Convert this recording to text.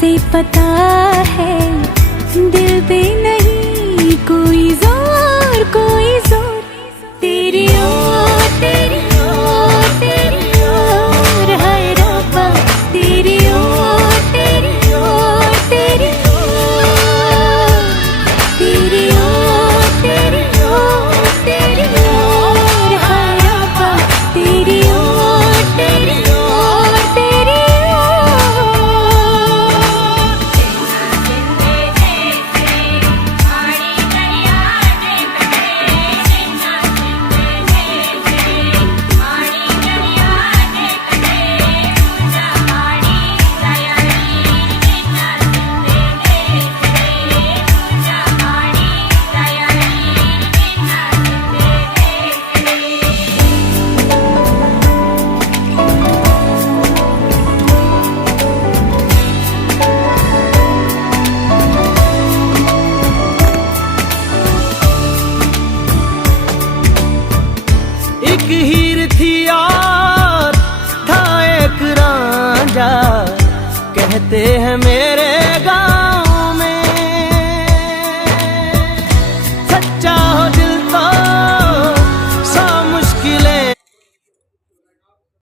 से पता है दिल पे नहीं कोई जोर तेरी ओर तेरी ओर तेरी ओर हाय रब्बा तेरी ओर तेरी ओर तेरी ओर तेरी ओर तेरी ओर तेरी ओर हाय रब्बा तेरी ओर तेरी ओर तेरी एक हीर थी और था एक रांझा, कहते हैं मेरे